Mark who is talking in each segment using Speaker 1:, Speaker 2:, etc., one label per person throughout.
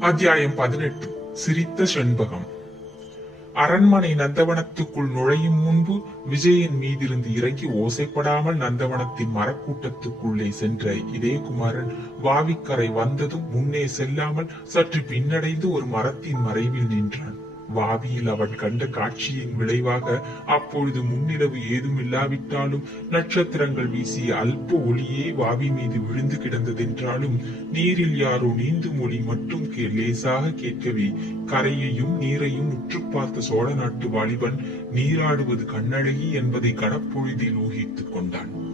Speaker 1: அத்தியாயம் பதினெட்டு. சிரித்த செண்பகம். அரண்மனை நந்தவனத்துக்குள் நுழையும் முன்பு விஜயன் மீதிருந்து இறங்கி ஓசைப்படாமல் நந்தவனத்தின் மரக்கூட்டத்துக்குள்ளே சென்ற இதயகுமாரன் வாவிக்கரை வந்ததும் முன்னே செல்லாமல் சற்று பின்னடைந்து ஒரு மரத்தின் மறைவில் நின்றான். வாவியில் அவன் கண்ட காட்சியின் விளைவாக அப்பொழுது முன்னிலவு ஏதும் இல்லாவிட்டாலும் நட்சத்திரங்கள் வீசிய அல்ப ஒளியே வாவி மீது விழுந்து கிடந்ததென்றாலும் நீரில் யாரோ நீந்தும் ஒளி மட்டும் கே- லேசாக கேட்கவே கரையையும் நீரையும் உற்று பார்த்த சோழ நாட்டு வாலிபன் நீராடுவது கண்ணழகி என்பதை கடப்பொழுதில் ஊகித்துக் கொண்டான்.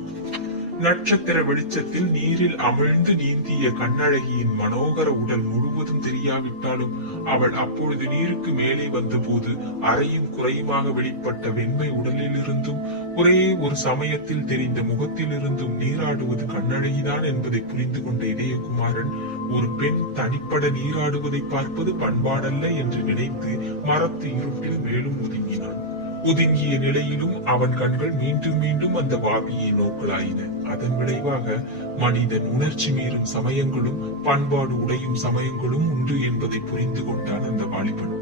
Speaker 1: நட்சத்திர வெளிச்சத்தில் நீரில் அமிழ்ந்து நீந்திய கண்ணழகியின் மனோகர உடல் முழுவதும் தெரியாவிட்டாலும் அவள் அப்பொழுது நீருக்கு மேலே வந்தபோது அறையும் குறையுமாக வெளிப்பட்ட வெண்மை உடலிலிருந்தும் ஒரே ஒரு சமயத்தில் தெரிந்த முகத்திலிருந்தும் நீராடுவது கண்ணழகிதான் என்பதை புரிந்து கொண்ட இதயகுமாரன் ஒரு பெண் தனிப்பட நீராடுவதை பார்ப்பது பண்பாடல்ல என்று நினைத்து மரத்து இருட்டில் மேலும் ஒதுங்கினான். ஒதுங்கிய நிலையிலும் அவன் கண்கள் மீண்டும் மீண்டும் அந்த வாபியை நோக்கலாயின. அதன் விளைவாக மனிதன் உணர்ச்சி மீறும் சமயங்களும் பண்பாடு உடையும் சமயங்களும் உண்டு என்பதை புரிந்து கொண்டான் அந்த வாலிபன்.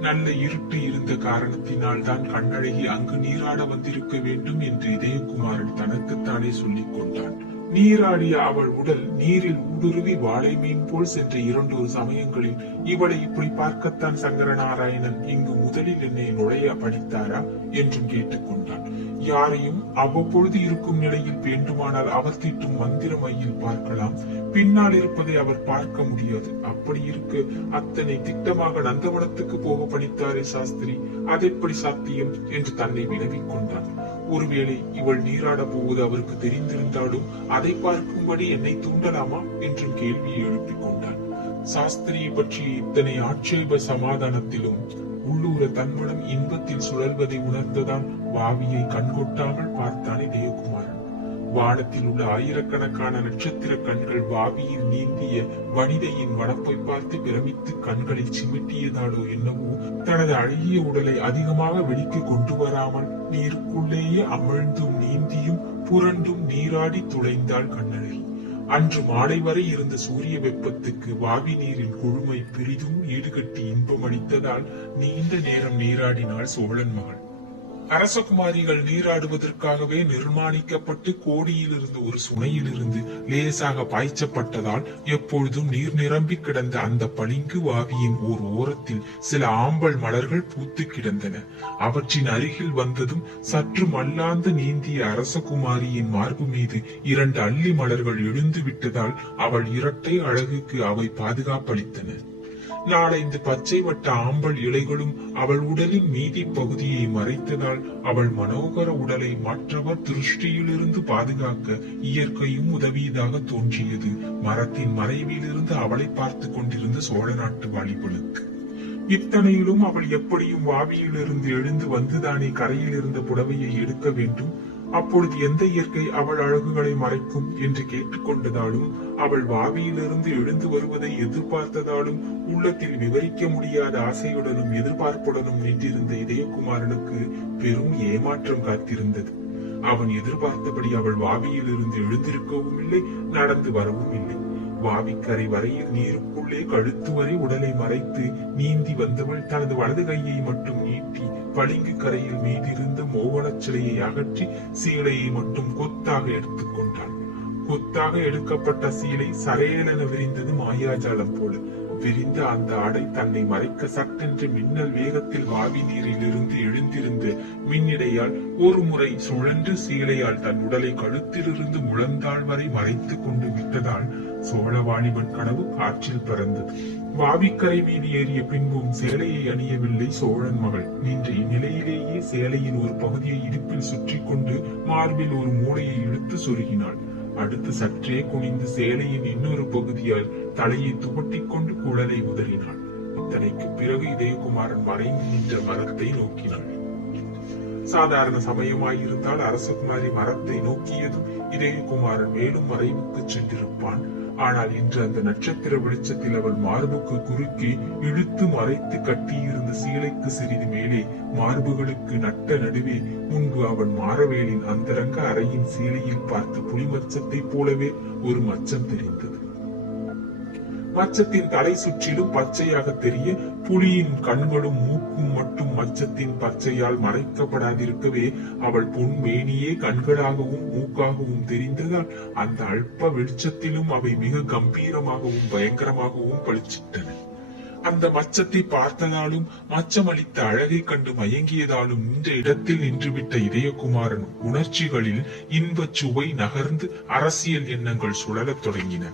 Speaker 1: நல்ல இருட்டு இருந்த காரணத்தினால் தான் கண்ணழகி அங்கு நீராட வந்திருக்க வேண்டும் என்று இதயகுமாரன் தனக்குத்தானே சொல்லிக் கொண்டான். நீராடிய அவள் உடல் நீரில் ஊடுருவி வாழை மீன் போல் சென்ற இரண்டொரு சமயங்களில் இவளை இப்படி பார்க்கத்தான் சங்கரநாராயணன் இங்கு முதலில் என்னை நுழைய படித்தாரா என்றும் கேட்டுக்கொண்டான். யாரையும் அவ்வப்பொழுது இருக்கும் நிலையில் வேண்டுமானால் அவர் தீட்டும் மந்திர மையில் பார்க்கலாம். பின்னால் இருப்பதை அவர் பார்க்க முடியாது. அப்படி இருக்க அத்தனை திட்டமாக நந்தவனத்துக்கு போக பணித்தாரே சாஸ்திரி. அதெப்படி சாத்தியம்? என்று தன்னை வினவிக் கொண்டான் ஒருவேளை இவள் நீராட போவது அவருக்கு தெரிந்திருந்தாலும் அதை பார்க்கும்படி என்னை தூண்டலாமா என்றும் கேள்வியை எழுப்பிக் கொண்டான் சாஸ்திரியை பற்றி இத்தனை ஆட்சேப சமாதானத்திலும் உள்ளூர தன்மனம் இன்பத்தில் சுழல்வதை உணர்ந்ததான் பாவியை கண்கொட்டாமல் பார்த்தானே தேவ வானத்தில் உள்ள ஆயிரக்கணக்கான நட்சத்திர கண்கள் வாவியில் நீந்திய வனிதையின் வனப்பை பார்த்து பிரமித்து கண்களை சிமிட்டியதாலோ என்னவோ தனது அழகிய உடலை அதிகமாக வெளிக்கு கொண்டு வராமல் நீருக்குள்ளேயே அமிழ்ந்தும் நீந்தியும் புரண்டும் நீராடி துளைந்தாள் கண்ணனை அன்று மாலை வரை இருந்த சூரிய வெப்பத்துக்கு வாவி நீரின் குழுமை பெரிதும் ஈடுகட்டி இன்பம் அளித்ததால் நீண்ட நேரம் நீராடினாள் சோழன் மகள். அரசகுமாரிகள் நீராடுவதற்காகவே நிர்மாணிக்கப்பட்டு கோடியிலிருந்து ஒரு சுனையிலிருந்து லேசாக பாய்ச்சப்பட்டதால் எப்பொழுதும் நீர் நிரம்பி கிடந்த அந்த பளிங்கு வாவியின் ஓர் ஓரத்தில் சில ஆம்பல் மலர்கள் பூத்து கிடந்தன. அவற்றின் அருகில் வந்ததும் சற்று மல்லாந்து நீந்திய அரசகுமாரியின் மார்பு மீது இரண்டு அள்ளி மலர்கள் எழுந்து விட்டதால் அவள் இரட்டை அழகுக்கு அவை பாதுகாப்பளித்தன. நாலந்து பச்சை வட்ட ஆம்பல் இலைகளும் அவள் உடலின் மீதி பகுதியை மறைத்ததால் அவள் மனோகர உடலை மற்றவர் திருஷ்டியிலிருந்து பாதுகாக்க இயற்கையும் உதவியதாக தோன்றியது. மரத்தின் மறைவிலிருந்து அவளை பார்த்து கொண்டிருந்த சோழ நாட்டு வாலிபளுக்கு. இத்தனையிலும் அவள் எப்படியும் வாவியிலிருந்து எழுந்து வந்துதானே கரையில் இருந்த புடவையை எடுக்க வேண்டும்? அப்பொழுது எந்த இயற்கை அவள் அழகுகளை மறைக்கும் என்று கேட்டுக்கொண்டதாலும் அவள் வாவியிலிருந்து எழுந்து வருவதை எதிர்பார்த்ததாலும் உள்ளத்தில் விவரிக்க முடியாத ஆசையுடனும் எதிர்பார்ப்புடனும் நின்றிருந்த இதயகுமாரனுக்கு பெரும் ஏமாற்றம் காத்திருந்தது. அவன் எதிர்பார்த்தபடி அவள் வாவியில் இருந்து எழுந்திருக்கவும் இல்லை நடந்து வரவும் இல்லை. வாவிக்கரை வரையில் நீருக்குள்ளே கழுத்து வரை உடலை மறைத்து நீந்தி வந்தவள் தனது வலது கையை மட்டும் நீட்டி பளிங்கு கரையில் மீதிருந்த மோகனச் சிலையை அகற்றி சீலையை மட்டும் கொத்தாக எடுத்துக்கொண்டாள் கொத்தாக எடுக்கப்பட்ட சீலை சரையலென விரிந்தது மாயாஜாலம் போல. விரிந்த அந்த ஆடை தன்னை மறைக்க சட்டென்று மின்னல் வேகத்தில் வாவி நீரில் இருந்து எழுந்திருந்து மின்னிடையால் ஒரு முறை சுழன்று சீலையால் தன் உடலை கழுத்திலிருந்து முழந்தாள் வரை மறைத்துக் கொண்டு விட்டதால் சோழவாணிபன் கனவு காற்றில் பறந்தது. வாவிக்கரை மீது ஏறிய பின்பும் சேலையை அணியவில்லை சோழன் மகள். நின்ற இந்நிலையிலேயே சேலையின் ஒரு பகுதியை இடுப்பில் சுற்றி கொண்டு மார்பில் ஒரு மூளையை இழுத்து சொருகினாள். அடுத்து சற்றே குனிந்து சேலையின் இன்னொரு பகுதியால் தலையை துவட்டிக் கொண்டு குழலை உதறினாள். இத்தனைக்கு பிறகு இதயகுமாரன் மறைந்து நின்ற மரத்தை நோக்கினாள் சாதாரண சமயமாயிருந்தால் அரசகுமாரி மரத்தை நோக்கியதும் இதயகுமாரன் மேலும் மறைவுக்கு சென்றிருப்பான். ஆனால் இன்று அந்த நட்சத்திர வெளிச்சத்தில் அவள் மார்புக்கு குறுக்கே இழுத்து மறைத்து கட்டியிருந்த சீலைக்கு சிறிது மேலே மார்புகளுக்கு நட்ட நடுவே முன்பு அவன் மாரவேலின் அந்தரங்க அறையின் சீலையில் பார்த்த புலிமச்சத்தைப் போலவே ஒரு மச்சம் தெரிந்தது. மச்சத்தின் தலை சுற்றிலும் பச்சையாக தெரிய புலியின் கண்களும் மூக்கும் வெளிச்சத்தின் பச்சையால் மறைக்கப்படாதிருக்கவே அவள் பொன்மேனியே கண்களாகவும் மூக்காகவும் தெரிந்ததால் அந்த அல்ப வெளிச்சத்திலும் அவை மிக கம்பீரமாகவும் பயங்கரமாகவும் பளிச்சிட்டன. அந்த மச்சத்தை பார்த்ததாலும் மச்சமளித்த அழகை கண்டு மயங்கியதாலும் இந்த இடத்தில் நின்றுவிட்ட இதயகுமாரன் உணர்ச்சிகளில் இன்பச் சுவை நகர்ந்து அரசியல் எண்ணங்கள் சுழலத் தொடங்கின.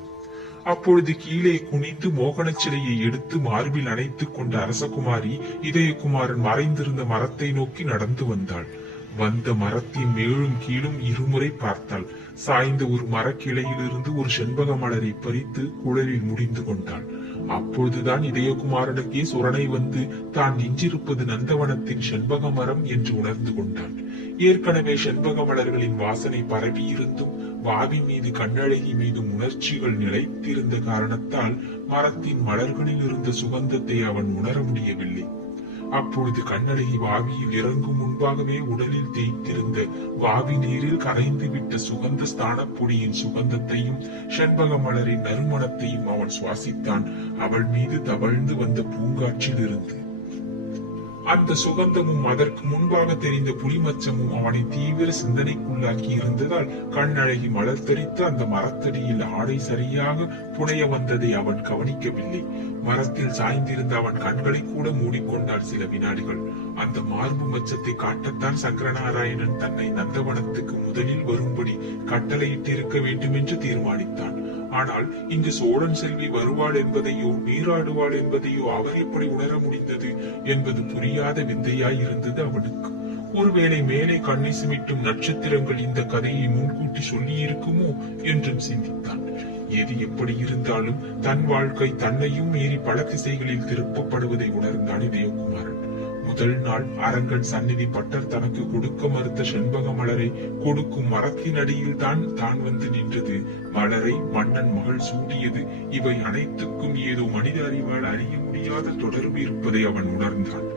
Speaker 1: அப்பொழுது கீழே குனிந்து மோகன சிலையை எடுத்து மார்பில் அணைத்துக் கொண்ட அரசகுமாரி இதயகுமாரன் மறைந்திருந்த மரத்தை நோக்கி நடந்து வந்தாள். வந்த மரத்தின் மேலும் கீழும் இருமுறை பார்த்தாள். சாய்ந்த ஒரு மரக்கிளையிலிருந்து ஒரு செண்பக மலரை பறித்து குழலில் முடிந்து கொண்டாள். அப்பொழுதுதான் இதயகுமாரனுக்கே சுரணை வந்து தான் நின்றிருப்பது நந்தவனத்தின் செண்பக மரம் என்று உணர்ந்து கொண்டான் ஏற்கனவே செண்பக மலர்களின் வாசனை பரவி இருந்தும் வாவி மீது கண்ணழகி மீது உணர்ச்சிகள் நிலைத்திருந்த காரணத்தால் மரத்தின் மலர்களில் இருந்த சுகந்தத்தை அவன் உணர முடியவில்லை. அப்பொழுது கண்ணழகி வாவியில் இறங்கும் முன்பாகவே உடலில் தேய்த்திருந்த வாவி நீரில் கரைந்து விட்ட சுகந்த ஸ்தான பொடியின் சுகந்தத்தையும் செண்பக மலரின் நறுமணத்தையும் அவன் சுவாசித்தான். அவள் மீது தவழ்ந்து வந்த பூங்காற்றில் இருந்து அந்த சுகந்தமும் அதற்கு முன்பாக தெரிந்த புலிமச்சமும் அவனை தீவிர சிந்தனைக்குள்ளாக்கி இருந்ததால் கண்ணழகி மலர் தெரித்து அந்த மரத்தடியில் ஆடை சரியாக புனைய வந்ததை அவன் கவனிக்கவில்லை. மரத்தில் சாய்ந்திருந்த அவன் கண்களை கூட மூடிக்கொண்டார் சில வினாடிகள். அந்த மார்பு மச்சத்தை காட்டத்தான் சங்கரநாராயணன் தன்னை நந்தவனத்துக்கு முதலில் வரும்படி கட்டளையிட்டிருக்க வேண்டும் என்று தீர்மானித்தான். ஆனால் இங்கு சோழன் செல்வி வருவாள் என்பதையோ நீராடுவாள் என்பதையோ அவர் எப்படி உணர முடிந்தது என்பது புரியாத விந்தையாய் இருந்தது அவனுக்கு. ஒருவேளை மேலே கண்ணை சிமிட்டும் நட்சத்திரங்கள் இந்த கதையை முன்கூட்டி சொல்லியிருக்குமோ என்றும் சிந்தித்தான். எது எப்படி இருந்தாலும் தன் வாழ்க்கை தன்னையும் மீறி பல திசைகளில் திருப்பப்படுவதை உணர்ந்தான் இதயகுமாரன். முதல் நாள் அரங்கன் சந்நிதி பட்டர் தனக்கு கொடுக்க மறுத்த செண்பக மலரை கொடுக்கும் மரத்தின் அடியில் தான் தான் வந்து நின்றது. மலரை மன்னன் மகள் சூடியது. இவை அனைத்துக்கும் ஏதோ மனித அறிவால் அறிய முடியாத தொடர்பு இருப்பதை அவன் உணர்ந்தான்.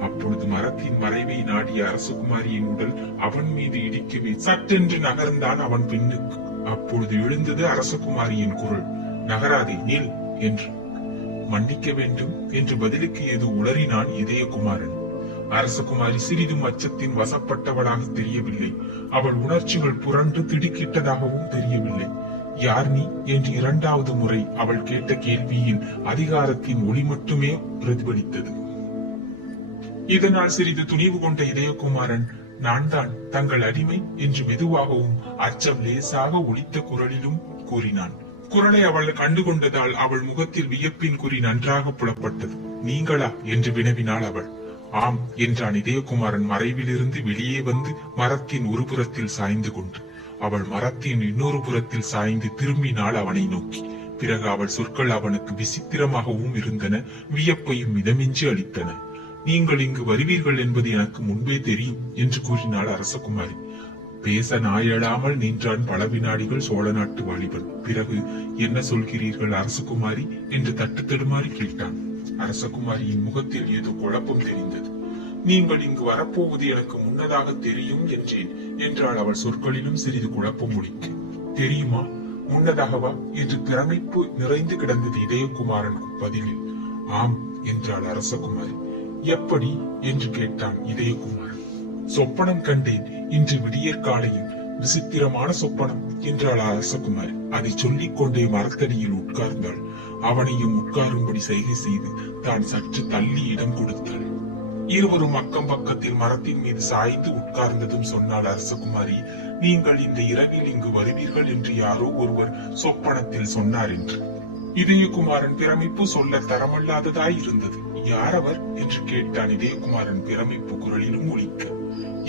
Speaker 1: அப்பொழுது மரத்தின் மறைவை நாடிய அரசகுமாரியின் உடல் அவன் மீது இடிக்கவே சட்டென்று நகர்ந்தான் அவன் பின்னுக்கு அப்பொழுது எழுந்தது அரசகுமாரியின் குரல். நகராதே நில் என்று. மன்னிக்க வேண்டும் என்று பதிலுக்கு ஏதோ உளறினான் இதயகுமாரன். அரசகுமாரி சிறிதும் அச்சத்தின் வசப்பட்டவளாக தெரியவில்லை. அவள் உணர்ச்சிகள் புரண்டு திடுக்கிட்டதாகவும் தெரியவில்லை. யார் நீ? என்று இரண்டாவது முறை அவள் கேட்ட கேள்வியின் அதிகாரத்தின் ஒளி மட்டுமே பிரதிபலித்தது. இதனால் சிறிது துணிவு கொண்ட இதயகுமாரன் நான் தான் தங்கள் அடிமை என்று மெதுவாகவும் அச்சம் லேசாக ஒலித்த குரலிலும் கூறினான். குரலை அவள் கண்டுகொண்டதால் அவள் முகத்தில் வியப்பின் குறி நன்றாக புலப்பட்டது. நீங்களா? என்று வினவினாள் அவள். ஆம் என்றான் இதயகுமாரன் மறைவிலிருந்து வெளியே வந்து மரத்தின் ஒரு புறத்தில் சாய்ந்து கொண்டு அவள் மரத்தின் இன்னொரு புறத்தில் சாய்ந்து திரும்பினாள் அவனை நோக்கி. பிறகு அவள் சொற்கள் அவனுக்கு விசித்திரமாகவும் இருந்தன வியப்பையும் மிதமின்றி அளித்தன. நீங்கள் இங்கு வருவீர்கள் என்பது எனக்கு முன்பே தெரியும் என்று கூறினாள் அரசகுமாரி. பேச நாயழாமல் நின்றான் பல வினாடிகள் சோழ நாட்டு வாலிபன். பிறகு என்ன சொல்கிறீர்கள் அரசகுமாரி? என்று தட்டு தடுமாறி கேட்டான். அரசகுமாரியின் முகத்தில் ஏதோ குழப்பம் தெரிந்தது. நீங்கள் இங்கு வரப்போவது எனக்கு முன்னதாக தெரியும் என்றேன் என்றால் அவள் சொற்களிலும் சிறிது குழப்பம் முடிக்க தெரியுமா? முன்னதாகவா? என்று பிரமிப்பு நிறைந்து கிடந்தது இதயகுமாரன் பதிலில் ஆம் என்றாள் அரசகுமாரி. எப்படி? என்று கேட்டான் இதயகுமாரன். சொப்பனம் கண்டேன் இன்று விடியற் காலையில். விசித்திரமான சொப்பனம் என்றாள் அரசகுமாரி. அதை சொல்லிக் கொண்டே மரத்தடியில் உட்கார்ந்தாள். அவனையும் உட்காரும்படி செய்கை செய்து தான் சற்று தள்ளி இடம் கொடுத்தாள். இருவரும் அக்கம் பக்கத்தில் மரத்தின் மீது சாய்ந்து உட்கார்ந்ததும் சொன்னாள் அரசகுமாரி நீங்கள் இந்த இரவில் இங்கு வருவீர்கள் என்று யாரோ ஒருவர் சொப்பனத்தில் சொன்னார் என்று. இதயகுமாரன் பிரமிப்பு சொல்ல தரமல்லாததாய் இருந்தது. யாரவர் என்று கேட்டான் இதயகுமாரன் பிரமிப்பு குரலிலும் ஒழிக்க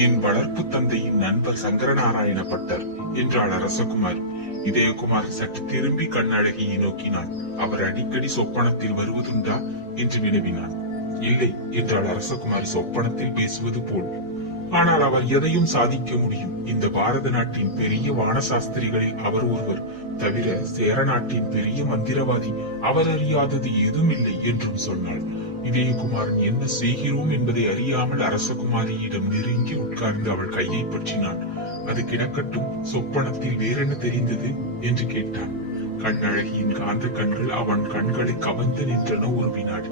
Speaker 1: என் வளர்ப்பு தந்தையின் நண்பர் சங்கரநாராயண பட்டர் என்றாள் அரசகுமாரி. இதயகுமார் சற்று திரும்பி கண்ணழகியை நோக்கினான். அவர் அடிக்கடி சொப்பனத்தில் வருவதுண்டா? என்று வினவினான். இல்லை என்றால் அரசகுமாரி சொப்பனத்தில் பேசுவது போல். ஆனால் அவர் எதையும் சாதிக்க முடியும். இந்த பாரத நாட்டின் பெரிய வானசாஸ்திரிகளில் அவர் ஒருவர். தவிர சேர நாட்டின் பெரிய மந்திரவாதி அவர் அறியாதது எதுவுமில்லை என்றும் சொன்னாள். இதயகுமாரன் என்ன செய்கிறோம் என்பதை அறியாமல் அரசகுமாரியிடம் நெருங்கி உட்கார்ந்து அவள் கையை பற்றினான். அது கிடக்கட்டும். சொப்பனத்தில் வேறென்ன தெரிந்தது? என்று கேட்டான். கண்ணழகியின் காந்த கண்கள் அவன் கண்களை கவர்ந்து நின்றன ஒரு வினாடி.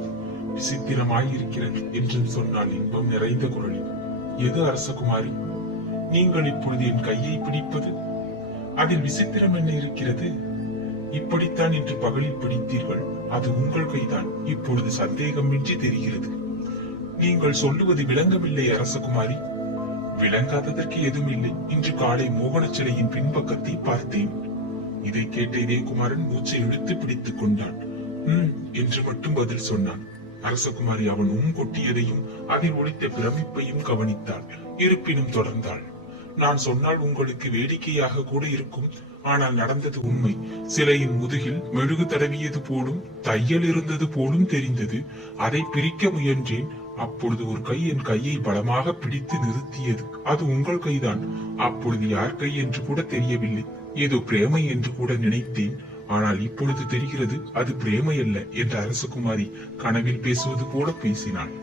Speaker 1: விசித்திரமாயிருக்கிறது என்றும் சொன்னால் இன்பம் நிறைந்த குரலில். எது அரசகுமாரி? நீங்கள் இப்பொழுது என் கையை பிடிப்பது? அதில் விசித்திரம் என்ன இருக்கிறது? இப்படித்தான் இன்று பகலில் பிடித்தீர்கள். அது உங்கள் கைதான். இப்பொழுது சந்தேகமின்றி தெரிகிறது. நீங்கள் சொல்லுவது விளங்கவில்லை அரசகுமாரி. விளங்காததற்கு எதுவுமில்லை இன்று காலை மோகன சிலையின் பின்பக்கத்தை பார்த்தேன். இதை கேட்ட இதயகுமாரன் மூச்சை இழுத்து பிடித்துக் கொண்டான். உம் என்று மட்டும் பதில் சொன்னான். அரசகுமாரி அவன் உம் கொட்டியதையும் அதில் ஒழித்த பிரமிப்பையும் கவனித்தாள். இருப்பினும் தொடர்ந்தாள். நான் சொன்னால் உங்களுக்கு வேடிக்கையாக கூட இருக்கும். ஆனால் நடந்தது உண்மை. சிலையின் முதுகில் மெழுகு தடவியது போலும் தையல் இருந்தது போலும் தெரிந்தது. அதை பிரிக்க முயன்றேன். அப்பொழுது ஒரு கை என் கையை பலமாக பிடித்து நிறுத்தியது. அது உங்கள் கைதான். அப்பொழுது யார் கை என்று கூட தெரியவில்லை. ஏதோ பிரேமை என்று கூட நினைத்தேன். ஆனால் இப்பொழுது தெரிகிறது அது பிரேமை அல்ல என்று அரசகுமாரி கனவில் பேசுவது போல பேசினாள்.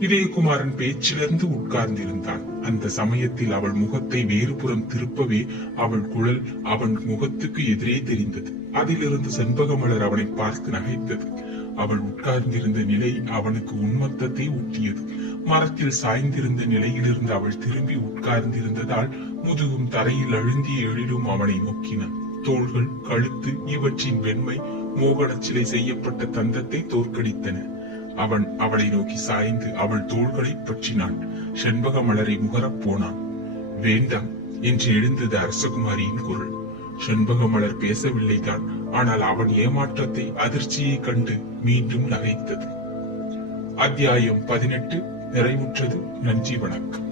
Speaker 1: இதயகுமாரன் பேச்சிலிருந்து உட்கார்ந்திருந்தான். அந்த சமயத்தில் அவள் முகத்தை வேறுபுறம் திருப்பவே அவள் குழல் அவன் முகத்துக்கு எதிரே தெரிந்தது. அதிலிருந்து செண்பகமலர் அவனை பார்த்து நகைத்தது. அவள் உட்கார்ந்திருந்த நிலை அவனுக்கு உன்மத்தத்தை ஊட்டியது. மரத்தில் சாய்ந்திருந்த நிலையிலிருந்து அவள் திரும்பி உட்கார்ந்திருந்ததால் முதுகும் தரையில் அழுந்திய எழிலும் அவனை நோக்கின. தோள்கள் கழுத்து இவற்றின் வெண்மை மோகன சிலை செய்யப்பட்ட தந்தத்தை தோற்கடித்தன. அவன் அவளை நோக்கி சாய்ந்து அவள் தோள்களை பற்றினான். செண்பக மலரை முகரப் போனான். வேண்டாம் என்று எழுந்தது அரசகுமாரியின் குரல். செண்பக மலர் பேசவில்லைதான். ஆனால் அவன் ஏமாற்றத்தை அதிர்ச்சியை கண்டு மீண்டும் நகைத்தது. அத்தியாயம் பதினெட்டு நிறைவுற்றது நன்றி வணக்கம்.